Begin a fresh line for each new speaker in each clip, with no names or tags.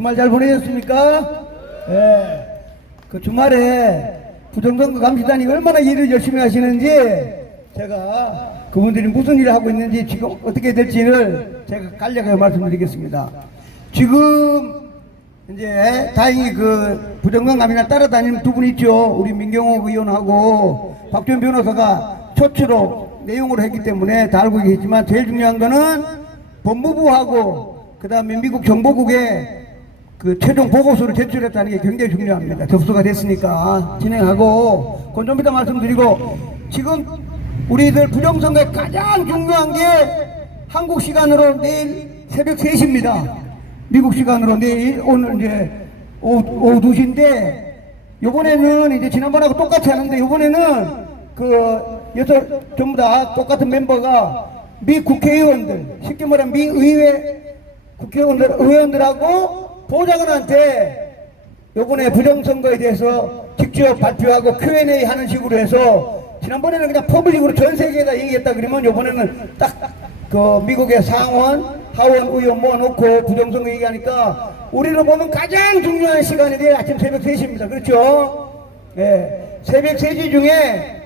주말 잘 보내셨습니까? 예. 그 주말에 부정선거 감시단이 얼마나 일을 열심히 하시는지 제가 그분들이 무슨 일을 하고 있는지 지금 어떻게 될지를 제가 간략하게 말씀드리겠습니다. 지금 이제 다행히 그 부정선 감시단 따라다니는 두 분 있죠. 우리 민경호 의원하고 박준 변호사가 초치로 내용으로 했기 때문에 다 알고 계시지만 제일 중요한 거는 법무부하고 그 다음에 미국 정보국에 그 최종 보고서를 제출했다는 게 굉장히 중요합니다. 접수가 됐으니까 진행하고 그건 좀 이따 말씀드리고 지금 우리들 부정선거에 가장 중요한 게 한국 시간으로 내일 새벽 3시입니다. 미국 시간으로 내일 오늘 이제 오후, 오후 2시인데 요번에는 이제 지난번하고 똑같이 하는데 요번에는 그 여섯 전부 다 똑같은 멤버가 미 국회의원들 쉽게 말하면 미 의회 국회의원들 의원들하고 보좌관한테 요번에 부정선거에 대해서 직접 발표하고 Q&A 하는 식으로 해서 지난번에는 그냥 퍼블릭으로 전 세계에다 얘기했다 그러면 요번에는 딱 그 미국의 상원 하원 의원 모아놓고 부정선거 얘기하니까 우리는 보면 가장 중요한 시간이 돼 아침 새벽 3시입니다. 그렇죠? 예, 새벽 3시 중에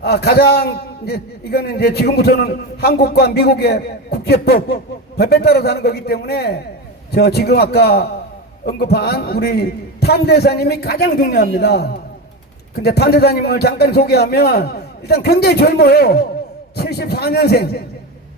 아, 가장 이제 이거는 이제 지금부터는 한국과 미국의 국제법 법에 따라서 하는 거기 때문에 저 지금 아까 언급한 우리 탄대사님이 가장 중요합니다. 근데 탄대사님을 잠깐 소개하면 일단 굉장히 젊어요. 74년생.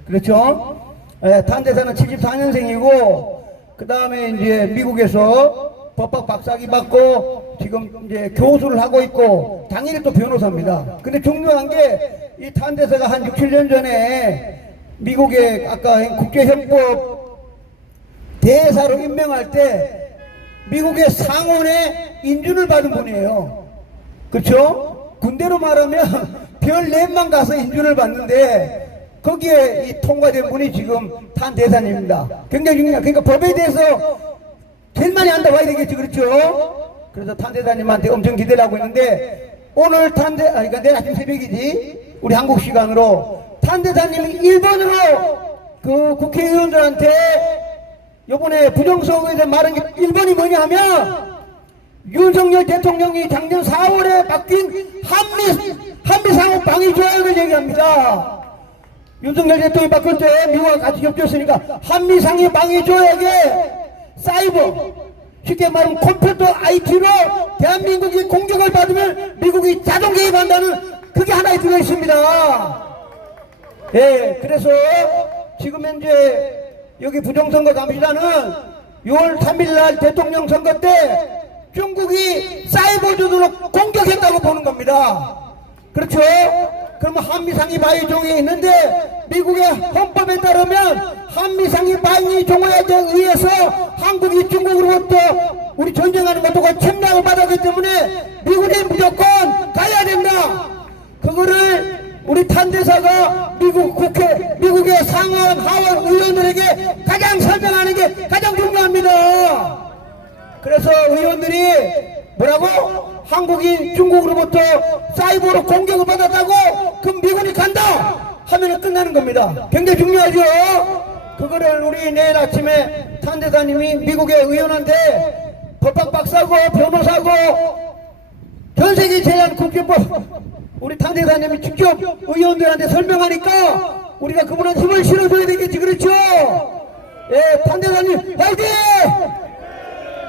그렇죠? 예, 탄대사는 74년생이고 그 다음에 이제 미국에서 법학 박사학위 받고 지금 이제 교수를 하고 있고 당연히 또 변호사입니다. 근데 중요한 게 이 탄대사가 한 6, 7년 전에 미국의 아까 국제협법 대사로 임명할 때 미국의 상원의 인준을 받은 분이에요. 그렇죠? 군대로 말하면 별 넷만 가서 인준을 받는데 거기에 이 통과된 분이 지금 탄 대사님입니다. 굉장히 중요한 그러니까 법에 대해서 제일 많이 안다 봐야 되겠지 그렇죠? 그래서 탄 대사님한테 엄청 기대를 하고 있는데 오늘 탄대 아 그러니까 내일 아침 새벽이지 우리 한국 시간으로 탄 대사님이 일본으로 그 국회의원들한테 요번에 부정선거에 말한 게 1번이 뭐냐 하면 윤석열 대통령이 작년 4월에 바뀐 한미, 한미 상호 방위 조약을 얘기합니다. 윤석열 대통령이 바꿀 때 미국과 같이 겹쳤으니까 한미 상위 방위 조약에 사이버, 쉽게 말하면 컴퓨터 IT로 대한민국이 공격을 받으면 미국이 자동 개입한다는 그게 하나에 들어있습니다. 예, 그래서 지금 현재 여기 부정선거 감시단은 6월 3일 날 대통령 선거 때 중국이 사이버전으로 공격했다고 보는 겁니다. 그렇죠? 그러면 한미상이 바이종이 있는데 미국의 헌법에 따르면 한미상이 바이종에 의해서 한국이 중국으로부터 우리 전쟁하는 것도 침략을 받았기 때문에 미국이 무조건 가야 된다. 그거를 우리 탄대사가 미국 국회, 미국의 상원, 하원 의원들에게 가장 설명하는 게 가장 중요합니다. 그래서 의원들이 뭐라고? 한국이 중국으로부터 사이버로 공격을 받았다고? 그럼 미군이 간다! 하면은 끝나는 겁니다. 굉장히 중요하죠? 그거를 우리 내일 아침에 탄대사님이 미국의 의원한테 법학 박사고 변호사고 전 세계 제한 국제법 우리 탄대사님이 직접 의원들한테 설명하니까 우리가 그분한테 힘을 실어줘야 되겠지 그렇죠? 예, 탄대사님 화이팅!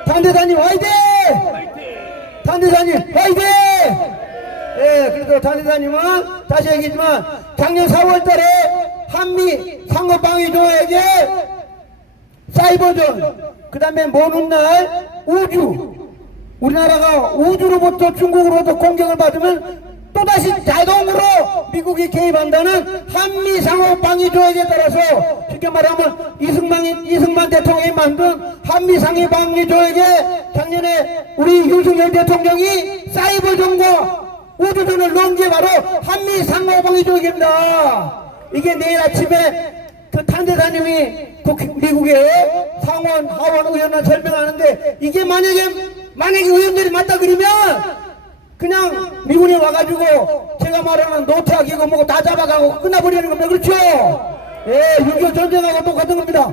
탄대사님 화이팅! 탄대사님 화이팅! 예, 그래서 탄대사님은 다시 얘기했지만 작년 4월 달에 한미 상호방위조에게 사이버전 그 다음에 먼 훗날 우주 우리나라가 우주로부터 중국으로부터 공격을 받으면 또다시 자동으로 미국이 개입한다는 한미 상호 방위 조약에 따라서 쉽게 말하면 이승만 이승만 대통령이 만든 한미 상호 방위 조약에 작년에 우리 윤석열 대통령이 사이버전과 우주전을 넣은 게 바로 한미 상호 방위 조약입니다. 이게 내일 아침에 그 탄대사님이 국, 미국의 상원 하원 의원을 설명하는데 이게 만약에 만약에 의원들이 맞다 그러면 그냥 미군이 와가지고 제가 말하는 노트하기 이거 뭐고 다 잡아가고 끝나버리는 겁니다. 그렇죠? 예, 6.25 전쟁하고 똑같은 겁니다.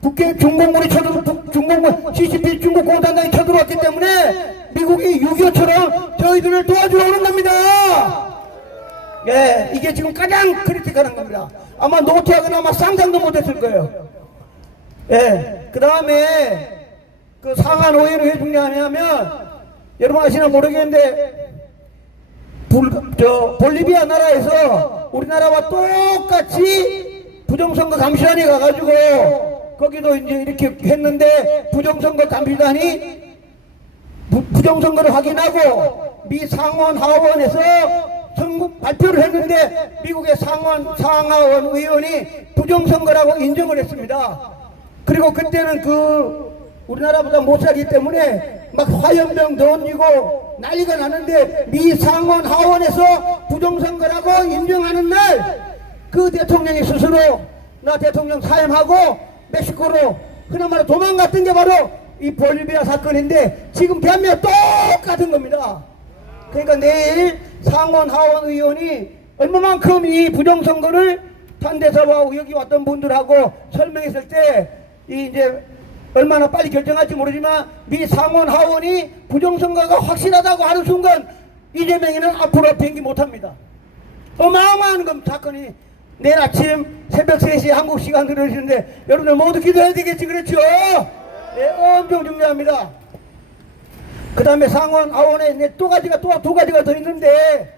북해 중공군이 쳐들어 북- 중공군 CCP 중국 공산당이 쳐들어왔기 때문에 미국이 6.25처럼 저희들을 도와주러 오는 겁니다. 예, 이게 지금 가장 크리티컬한 겁니다. 아마 노티하거나 아마 상상도 못했을 거예요. 예, 그 다음에 그 상한 오해를 왜 중요하냐면 여러분 아시나 모르겠는데 불, 저 볼리비아 나라에서 우리나라와 똑같이 부정선거 감시단이 가가지고 거기도 이제 이렇게 했는데 부정선거 감시단이 부, 부정선거를 확인하고 미 상원 하원에서 선거 발표를 했는데 미국의 상원 상하원 의원이 부정선거라고 인정을 했습니다. 그리고 그때는 그 우리나라보다 못 살기 때문에 막 화염병 던지고 난리가 나는데 미 상원 하원에서 부정선거라고 인정하는 날 그 대통령이 스스로 나 대통령 사임하고 멕시코로 말로 도망갔던 게 바로 이 볼리비아 사건인데 지금 대한민국 똑같은 겁니다. 그러니까 내일 상원 하원 의원이 얼마만큼 이 부정선거를 탄대사와 여기 왔던 분들하고 설명했을 때 이 이제 얼마나 빨리 결정할지 모르지만 미 상원 하원이 부정선거가 확실하다고 하는 순간 이재명이는 앞으로 비행기 못합니다. 어마어마한 건 사건이 내일 아침 새벽 3시 한국 시간으로 이러시는데 여러분들 모두 기도해야 되겠지 그렇죠? 예, 엄청 중요합니다. 그 다음에 상원 하원에 이제 또 가지가 또 두 가지가 더 있는데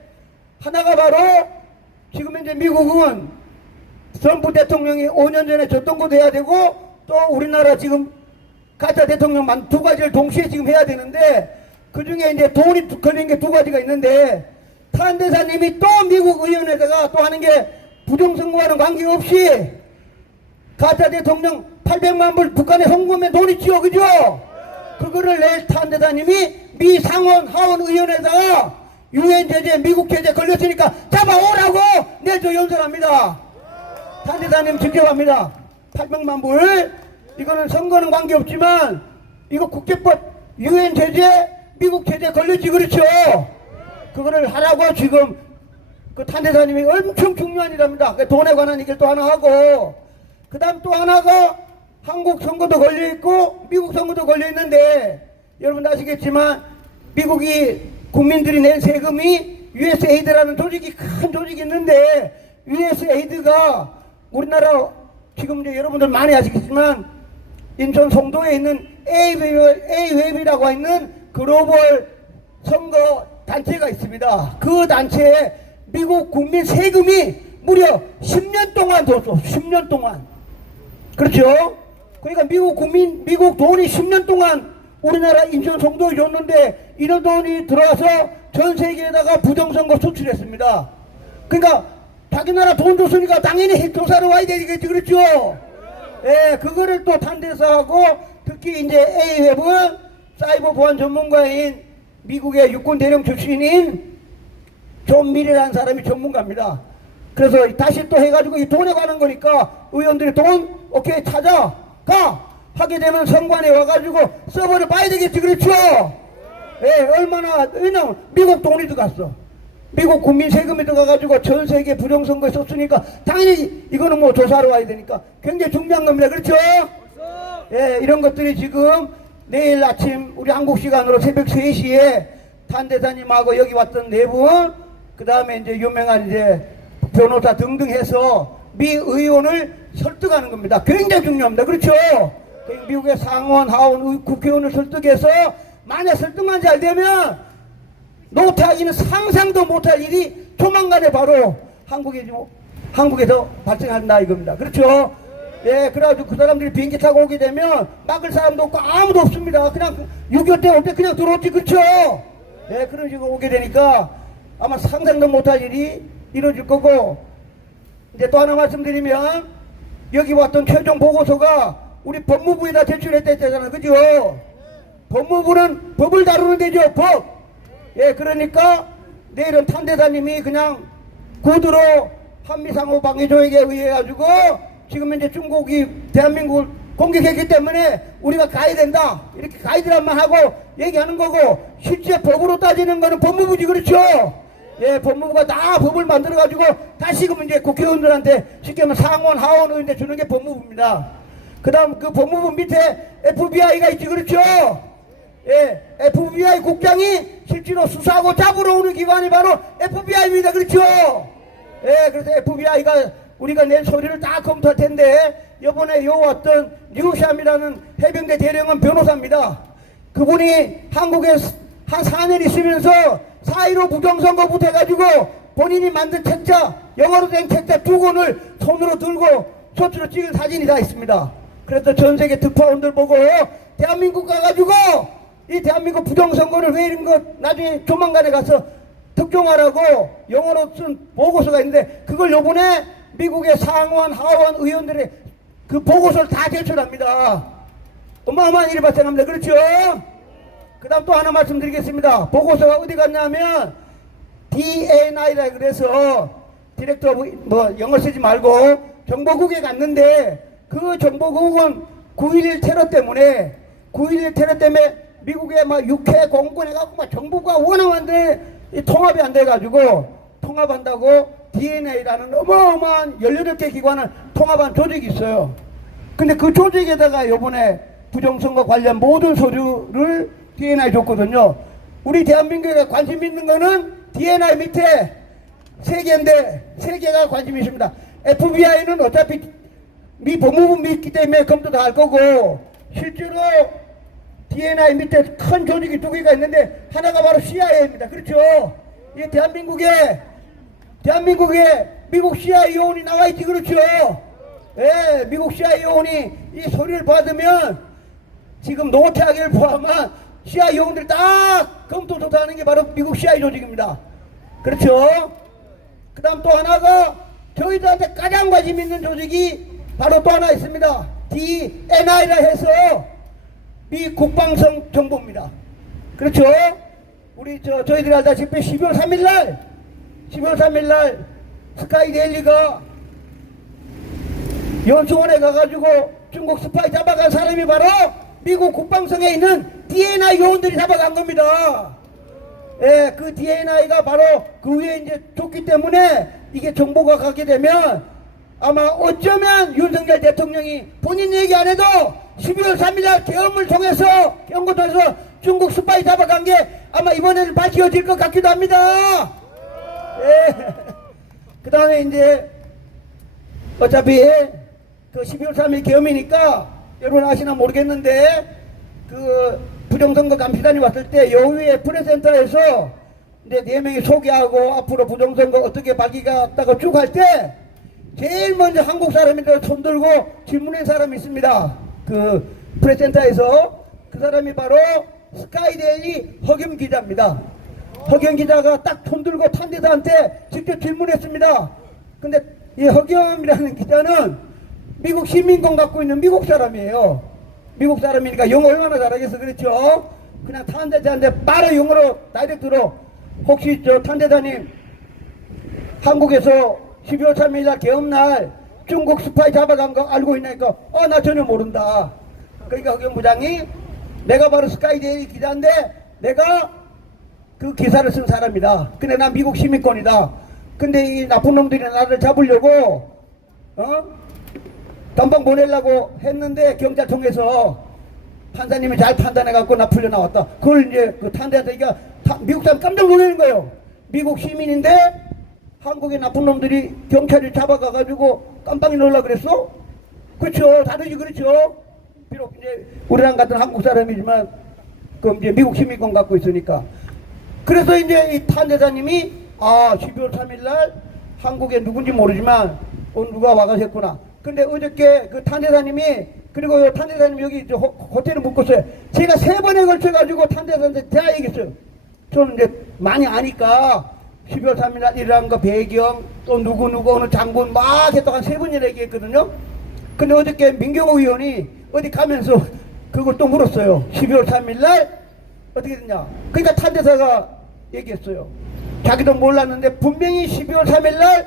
하나가 바로 지금 이제 미국은 트럼프 대통령이 5년 전에 줬던 해야 되고 또 우리나라 지금 가짜 대통령만 두 가지를 동시에 지금 해야 되는데 그 중에 이제 돈이 걸린 게 두 가지가 있는데 탄 대사님이 또 미국 의원에다가 또 하는 게 부정선거와는 관계없이 가짜 대통령 800만 불 북한에 송금에 돈 있지요 그죠? 그거를 내일 탄 대사님이 미 상원 하원 의원에다가 유엔 제재 미국 제재 걸렸으니까 잡아오라고 저 연설합니다 탄 대사님 직접 합니다 800만 불 이거는 선거는 관계없지만 이거 국제법 유엔 제재 미국 제재 걸렸지 그렇죠 그거를 하라고 지금 그 탄대사님이 엄청 중요한 일합니다. 그 돈에 관한 얘기를 또 하나 하고, 그 다음 또 하나가 한국 선거도 걸려있고, 미국 선거도 걸려있는데, 여러분 아시겠지만, 미국이 국민들이 낸 세금이 USAID라는 조직이 큰 조직이 있는데, USAID가 우리나라 지금 이제 여러분들 많이 아시겠지만, 인천 송도에 있는 A웨이브, A웨이브라고 있는 글로벌 선거 단체가 있습니다. 그 단체에 미국 국민 세금이 무려 10년 동안 줬어. 10년 동안. 그렇죠? 그러니까 미국 국민, 미국 돈이 10년 동안 우리나라 인천 송도에 줬는데 이런 돈이 들어와서 전 세계에다가 부정선거 수출했습니다. 그러니까 자기 나라 돈 줬으니까 당연히 조사를 와야 되겠지. 그렇죠? 예, 그거를 또 탄대사하고 특히 이제 A웹은 사이버 보안 전문가인 미국의 육군 대령 출신인 존 밀이라는 사람이 전문가입니다. 그래서 다시 또 해가지고 이 돈에 관한 거니까 의원들이 돈 오케이 찾아 가 하게 되면 선관에 와가지고 서버를 봐야 되겠지 그렇죠? 예, 얼마나 왜냐면 미국 돈이 들어갔어. 미국 국민 세금이 들어가가지고 전 세계 부정선거에 썼으니까 당연히 이거는 뭐 조사하러 와야 되니까 굉장히 중요한 겁니다. 그렇죠? 예, 이런 것들이 지금 내일 아침 우리 한국 시간으로 새벽 3시에 탄 대사님하고 여기 왔던 네 분, 그 다음에 이제 유명한 이제 변호사 등등 해서 미 의원을 설득하는 겁니다. 굉장히 중요합니다. 그렇죠? 그 미국의 상원, 하원, 의- 국회의원을 설득해서 만약 설득만 잘 되면 노태하기는 상상도 못할 일이 조만간에 바로 한국에 좀- 한국에서 발생한다 이겁니다. 그렇죠? 예, 그래가지고 그 사람들이 비행기 타고 오게 되면 막을 사람도 없고 아무도 없습니다. 그냥 6.25 때 올 때 그냥 들어오지, 그렇죠? 예, 그런 식으로 오게 되니까 아마 상상도 못할 일이 이루어질 거고 이제 또 하나 말씀드리면 여기 왔던 최종 보고서가 우리 법무부에다 제출했다잖아요. 그죠? 법무부는 법을 다루는 데죠. 법. 예, 그러니까 내일은 탄대사님이 그냥 구두로 한미상호 방위조약에 의해 가지고 지금 이제 중국이 대한민국을 공격했기 때문에 우리가 가야 된다. 이렇게 가이드란만 하고 얘기하는 거고 실제 법으로 따지는 거는 법무부지 그렇죠? 예, 법무부가 다 법을 만들어 가지고 다시금 이제 국회의원들한테 쉽게 말하면 상원, 하원 의원한테 주는 게 법무부입니다. 그 다음 그 법무부 밑에 FBI가 있지, 그렇죠? 예, FBI 국장이 실제로 수사하고 잡으러 오는 기관이 바로 FBI입니다. 그렇죠? 예, 그래서 FBI가 우리가 낸 소리를 다 검토할 텐데, 이번에 요 어떤 뉴샴이라는 해병대 대령은 변호사입니다. 그분이 한국에 한 4년 있으면서 4.15 부정선거부터 해가지고 본인이 만든 책자, 영어로 된 책자 두 권을 손으로 들고 쇼츠로 찍은 사진이 다 있습니다. 그래서 전 세계 특파원들 보고 대한민국 가가지고 이 대한민국 부정선거를 왜 이런 거 나중에 조만간에 가서 특종하라고 영어로 쓴 보고서가 있는데 그걸 요번에 미국의 상원, 하원 의원들의 그 보고서를 다 제출합니다. 어마어마한 일이 발생합니다. 그렇죠? 그 다음 또 하나 말씀드리겠습니다. 보고서가 어디 갔냐면 DNI라 그래서 디렉터 뭐 영어 쓰지 말고 정보국에 갔는데 그 정보국은 9.11 테러 때문에 9.11 테러 때문에 미국에 막 육해 공군 해갖고 막 정보가 원하는데 이 통합이 안 돼가지고 통합한다고 DNA라는 어마어마한 18개 기관을 통합한 조직이 있어요. 근데 그 조직에다가 요번에 부정선거 관련 모든 서류를 DNI 줬거든요. 우리 대한민국에 관심 있는 거는 DNI 밑에 세 개인데 세 개가 관심 있습니다. FBI는 어차피 미 법무부 믿기 때문에 검토 다 할 거고 실제로 DNI 밑에 큰 조직이 두 개가 있는데 하나가 바로 CIA입니다. 그렇죠? 이 대한민국에 대한민국에 미국 CIA 요원이 나와 있지 그렇죠? 예, 미국 CIA 요원이 이 소리를 받으면 지금 노태하기를 포함한 CIA 요원들 딱 검토 조사하는 게 바로 미국 CIA 조직입니다. 그렇죠? 그 다음 또 하나가 저희들한테 가장 관심 있는 조직이 바로 또 하나 있습니다. DNI라 해서 미 국방성 정보입니다. 그렇죠? 우리 저 저희들이 알다시피 12월 3일 날 12월 3일 날 스카이 데일리가 연수원에 가가지고 중국 스파이 잡아간 사람이 바로 미국 국방성에 있는 DNI 요원들이 잡아간 겁니다. 예, 그 DNI가 바로 그 위에 이제 줬기 때문에 이게 정보가 가게 되면 아마 어쩌면 윤석열 대통령이 본인 얘기 안 해도 12월 3일날 계엄을 통해서 통해서 중국 스파이 잡아간 게 아마 이번에는 밝혀질 것 같기도 합니다. 예. 그 다음에 이제 어차피 그 12월 3일 계엄이니까 여러분 아시나 모르겠는데 그 부정선거 감시단이 왔을 때 여의회 프레센터에서 이제 네 명이 소개하고 앞으로 부정선거 어떻게 밝히겠다고 쭉 할 때 제일 먼저 한국 사람인들 손 들고 질문한 사람이 있습니다. 그 프레센터에서 그 사람이 바로 스카이데일리 허겸 기자입니다. 허겸 기자가 딱 손 들고 탄대사한테 직접 질문했습니다. 근데 이 허겸이라는 기자는 미국 시민권 갖고 있는 미국 사람이에요. 미국 사람이니까 영어 얼마나 잘하겠어 그렇죠? 그냥 탄대사한테 바로 영어로 다이렉트로 혹시 저 탄대사님 한국에서 12월 3일 날 개업날 중국 스파이 잡아간 거 알고 있나니까 어나 전혀 모른다. 그러니까 허경 부장이 내가 바로 스카이데이 기자인데 내가 그 기사를 쓴 사람이다. 근데 난 미국 시민권이다. 근데 이 나쁜 놈들이 나를 잡으려고 어? 감방 보내려고 했는데 경찰 통해서 판사님이 잘 판단해 갖고 나 풀려 나왔다. 그걸 이제 그 탄대한테 이게 미국 사람 깜짝 놀라는 거예요. 미국 시민인데 한국의 나쁜 놈들이 경찰이 잡아가 가지고 깜빡이 놀라 그랬어? 그렇죠. 다르지 그렇죠. 비록 이제 우리랑 같은 한국 사람이지만 그 이제 미국 시민권 갖고 있으니까. 그래서 이제 이 탄대사님이 아 12월 3일 날 한국에 누군지 모르지만 어, 누가 와가셨구나. 근데 어저께 그 탄대사님이 그리고 요 탄대사님 여기 저 호, 호텔에 묵었어요. 제가 세 번에 걸쳐 가지고 탄대사한테 다 얘기했어요. 저는 이제 많이 아니까 12월 3일 날 일어난 거 배경 또 누구누구 어느 장군 막 했다가 한세 번이나 얘기했거든요. 근데 어저께 민경호 의원이 어디 가면서 그걸 또 물었어요. 12월 3일 날 어떻게 됐냐. 그러니까 탄대사가 얘기했어요. 자기도 몰랐는데 분명히 12월 3일 날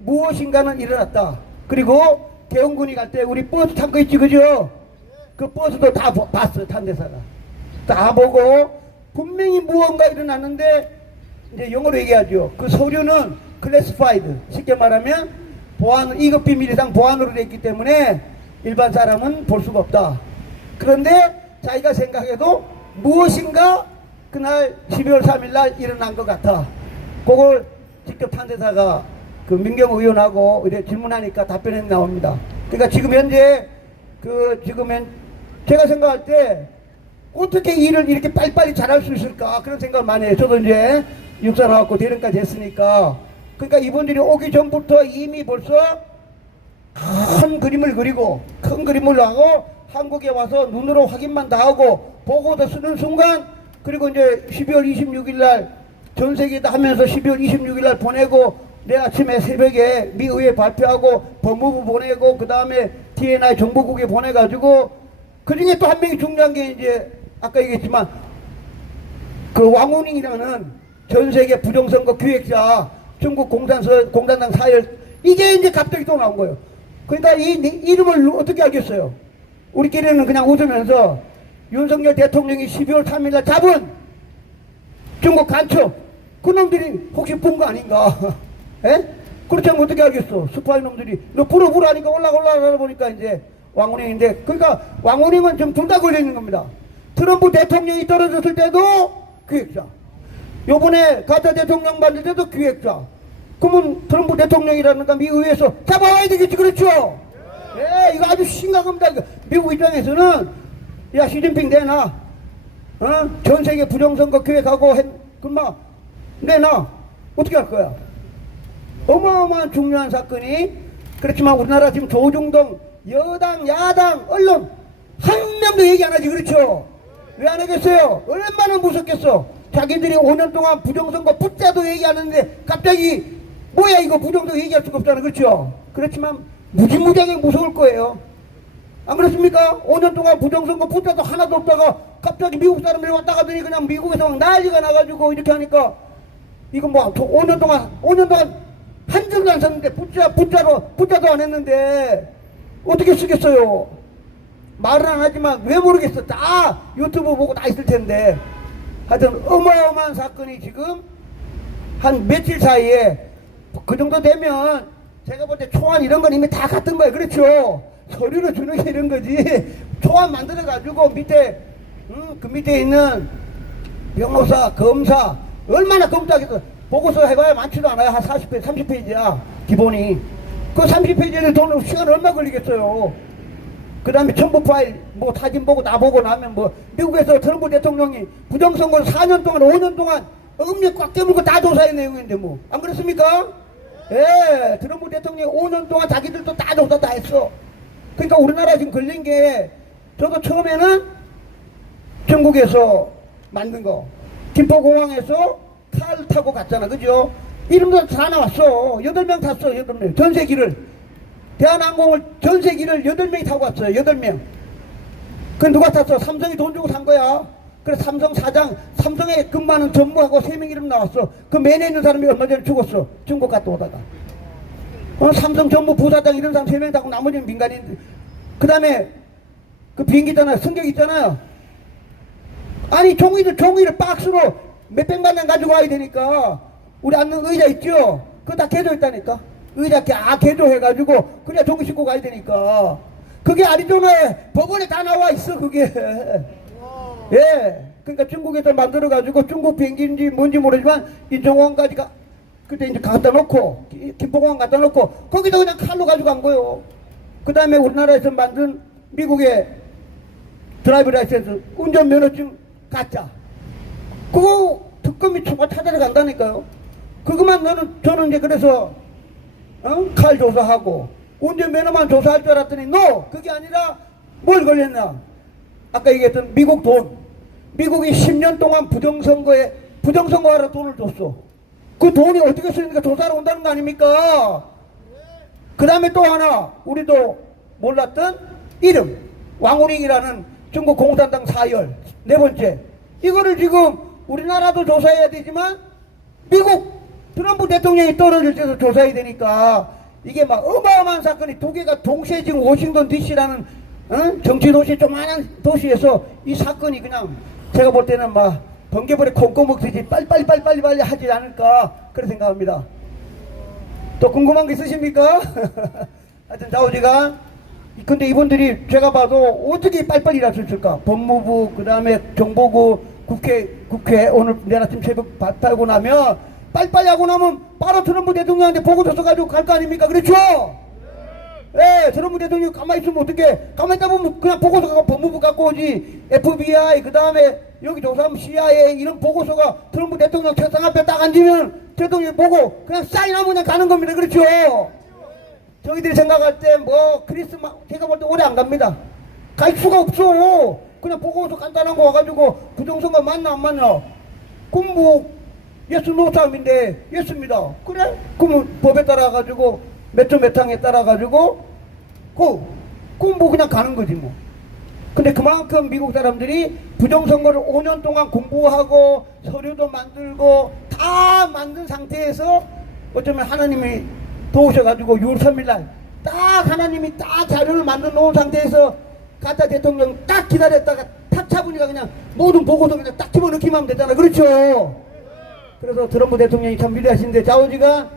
무엇인가는 일어났다. 그리고 개헌군이 갈 때 우리 버스 탄 거 있지 그죠? 그 버스도 다 보- 봤어 탄대사가. 다 보고 분명히 무언가 일어났는데 이제 영어로 얘기하죠. 그 서류는 클래스파이드. 쉽게 말하면 보안 2급 비밀 이상 보안으로 돼 있기 때문에 일반 사람은 볼 수가 없다. 그런데 자기가 생각해도 무엇인가 그날 12월 3일 날 일어난 것 같아. 그걸 직접 판대사가 그 민경 의원하고 이렇게 질문하니까 답변이 나옵니다. 그러니까 지금 현재 그 지금 현 제가 생각할 때 어떻게 일을 이렇게 빨리빨리 잘할 수 있을까 그런 생각을 많이 해요. 저도 이제 육사 나왔고 대련까지 했으니까. 그러니까 이분들이 오기 전부터 이미 벌써 큰 그림을 그리고 큰 그림을 하고 한국에 와서 눈으로 확인만 다 하고 보고도 쓰는 순간 그리고 이제 12월 26일 날 전 세계 다 하면서 12월 26일 날 보내고 내일 아침에 새벽에 미 의회 발표하고 법무부 보내고 그 다음에 TNI 정보국에 보내가지고 그 중에 또 한 명이 중요한 게 이제 아까 얘기했지만 그 왕훈잉이라는 전 세계 부정선거 기획자 중국 공산서 공산당 사열 이게 이제 갑자기 또 나온 거예요. 그러니까 이, 이 이름을 어떻게 알겠어요? 우리끼리는 그냥 웃으면서 윤석열 대통령이 12월 3일 날 잡은 중국 간첩 그놈들이 혹시 본 거 아닌가? 에? 그렇지 않으면 어떻게 알겠어? 스파이 놈들이 너 불어 불어 하니까 올라가 올라가 보니까 이제 왕훈행인데 그러니까 왕훈행은 지금 둘 다 걸려 있는 겁니다. 트럼프 대통령이 떨어졌을 때도 기획자. 요번에 가짜 대통령 만들 때도 기획자. 그러면 트럼프 대통령이라는가 미 의회에서 잡아와야 되겠지 그렇죠? 예, 이거 아주 심각합니다. 미국 입장에서는 야 시진핑 내놔. 어? 전 세계 부정선거 기획하고 했, 그마 내놔. 어떻게 할 거야? 어마어마한 중요한 사건이 그렇지만 우리나라 지금 조중동 여당 야당 언론 한 명도 얘기 안 하지 그렇죠? 왜 안 하겠어요? 얼마나 무섭겠어? 자기들이 5년 동안 부정선거 붙자도 얘기하는데 갑자기 뭐야 이거 부정선거 얘기할 수가 없잖아 그렇죠? 그렇지만 무지무지하게 무서울 거예요. 안 그렇습니까? 5년 동안 부정선거 붙자도 하나도 없다가 갑자기 미국 사람들이 왔다 가더니 그냥 미국에서 막 난리가 나가지고 이렇게 하니까 이거 뭐 5년 동안 5년 동안 한 줄도 안 썼는데 붙자 붙자로 붙자도 안 했는데 어떻게 쓰겠어요? 말은 안 하지만 왜 모르겠어? 다 유튜브 보고 다 있을 텐데 하여튼 어마어마한 사건이 지금 한 며칠 사이에 그 정도 되면 제가 볼 때 초안 이런 건 이미 다 같은 거예요. 그렇죠? 서류로 주는 게 이런 거지. 초안 만들어 가지고 밑에 음, 그 밑에 있는 변호사, 검사 얼마나 검사하겠어. 보고서 해봐야 많지도 않아요. 한 40페이지, 30페이지야. 기본이. 그 30페이지를 돈 시간 얼마 걸리겠어요. 그 다음에 첨부 파일, 뭐 사진 보고 나 보고 나면 뭐 미국에서 트럼프 대통령이 부정선거를 4년 동안, 5년 동안 음료 꽉 깨물고 다 조사한 내용인데 뭐. 안 그렇습니까? 예, 트럼프 대통령이 5년 동안 자기들도 다 조사 다 했어. 그러니까 우리나라 지금 걸린 게 저도 처음에는 중국에서 만든 거 김포공항에서 칼 타고 갔잖아 그죠 이름도 다 나왔어 여덟 명 탔어 여덟 명 전 세기를 대한항공을 전세기를 여덟 명이 타고 갔어요 여덟 명그 누가 탔어? 삼성이 돈 주고 산 거야. 그래 삼성 사장 삼성에 근무하는 전무하고 세명 이름 나왔어. 그 매내 있는 사람이 얼마 전에 죽었어 중국 갔다 오다가. 어, 삼성 전무 부사장 이런 사람 세명 타고 나머지는 민간인. 그 다음에 그 비행기 있잖아요 승객 있잖아요. 아니 종이를 종이를 박스로 몇백만 원 가지고 와야 되니까. 우리 앉는 의자 있죠? 그거 다 개조 했다니까 의자 다 개조해가지고 그냥 종이 싣고 가야 되니까. 그게 아리조나에 법원에 다 나와 있어 그게. 예. 그러니까 중국에서 만들어 가지고 중국 비행기인지 뭔지 모르지만 인천공항까지 가 그때 이제 갖다 놓고 기- 김포공항 갖다 놓고 거기다 그냥 칼로 가지고 간 거예요. 그 다음에 우리나라에서 만든 미국의 드라이브 라이센스 운전면허증 가짜. 그거 특검이 추가 찾아러 간다니까요. 그것만 너는 저는 이제 그래서 어? 칼 조사하고 운전면허만 조사할 줄 알았더니 너 그게 아니라 뭘 걸렸나? 아까 얘기했던 미국 돈. 미국이 10년 동안 부정선거에 부정선거하러 돈을 줬어. 그 돈이 어떻게 쓰니까? 조사하러 온다는 거 아닙니까? 그 다음에 또 하나 우리도 몰랐던 이름. 왕우링이라는 중국 공산당 사열. 네 번째. 이거를 지금 우리나라도 조사해야 되지만 미국 트럼프 대통령이 떨어질 때도 조사해야 되니까 이게 막 어마어마한 사건이 두 개가 동시에 지금 워싱턴 DC라는 어? 정치 도시 조만한 도시에서 이 사건이 그냥 제가 볼 때는 막 번개불에 콩고 먹듯이 빨리빨리 빨리빨리 빨리 하지 않을까 그런 생각합니다. 또 궁금한 거 있으십니까? 하여튼 자우지가 근데 이분들이 제가 봐도 어떻게 빨리빨리 일할 수 있을까? 법무부, 그 다음에 정보부, 국회, 국회 오늘 내일 아침 새벽 밥 타고 나면 빨리빨리 하고 나면 바로 트럼프 대통령한테 보고서 써가지고 갈 거 아닙니까? 그렇죠? 예, 트럼프 대통령 가만히 있으면 어떻게, 가만히 있다 보면 그냥 보고서 갖고 법무부 갖고 오지. FBI, 그 다음에 여기 조사하면 CIA 이런 보고서가 트럼프 대통령 책상 앞에 딱 앉으면 대통령이 보고 그냥 사인하면 그냥 가는 겁니다. 그렇죠? 저희들이 생각할 때 뭐 크리스마스 제가 볼 때 오래 안 갑니다. 갈 수가 없어. 그냥 보고서 간단한 거 와가지고 부정선거 맞나 안 맞나? 뭐 예스 노 싸움인데 예스입니다. 그래? 그러면 법에 따라 가지고 몇조 몇 항에 따라 가지고 그 그럼 뭐 그냥 가는 거지 뭐. 근데 그만큼 미국 사람들이 부정선거를 5년 동안 공부하고 서류도 만들고 다 만든 상태에서 어쩌면 하나님이 도우셔가지고 6월 3일 날 딱 하나님이 딱 자료를 만들어 놓은 상태에서 가짜 대통령 딱 기다렸다가 탁 차보니까 그냥 모든 보고서 그냥 딱 집어넣기만 하면 되잖아. 그렇죠? 그래서 트럼프 대통령이 참 위대하신데 좌우지가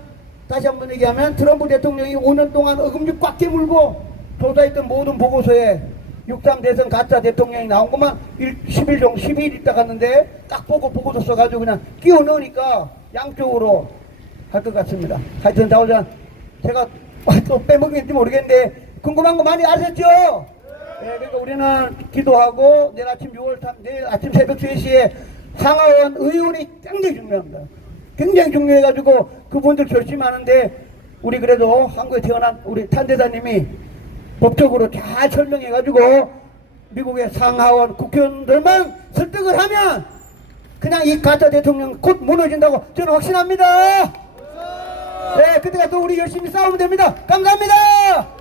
다시 한 번 얘기하면 트럼프 대통령이 5년 동안 어금니 꽉 깨물고 조사했던 모든 보고서에 6.3 대선 가짜 대통령이 나온 것만 10일 정도 12일 있다 갔는데 딱 보고 보고서 써가지고 그냥 끼워 넣으니까 양쪽으로 할 것 같습니다. 하여튼 좌우자 제가 또 빼먹는지 모르겠는데 궁금한 거 많이 아셨죠? 예, 그러니까 우리는 기도하고 내일 아침 6월 3, 내일 아침 새벽 3시에 상하원 의원이 굉장히 중요합니다. 굉장히 중요해가지고 그분들 결심하는데 우리 그래도 한국에 태어난 우리 탄대사님이 법적으로 잘 설명해가지고 미국의 상하원 국회의원들만 설득을 하면 그냥 이 가짜 대통령 곧 무너진다고 저는 확신합니다. 네, 그때가 또 우리 열심히 싸우면 됩니다. 감사합니다.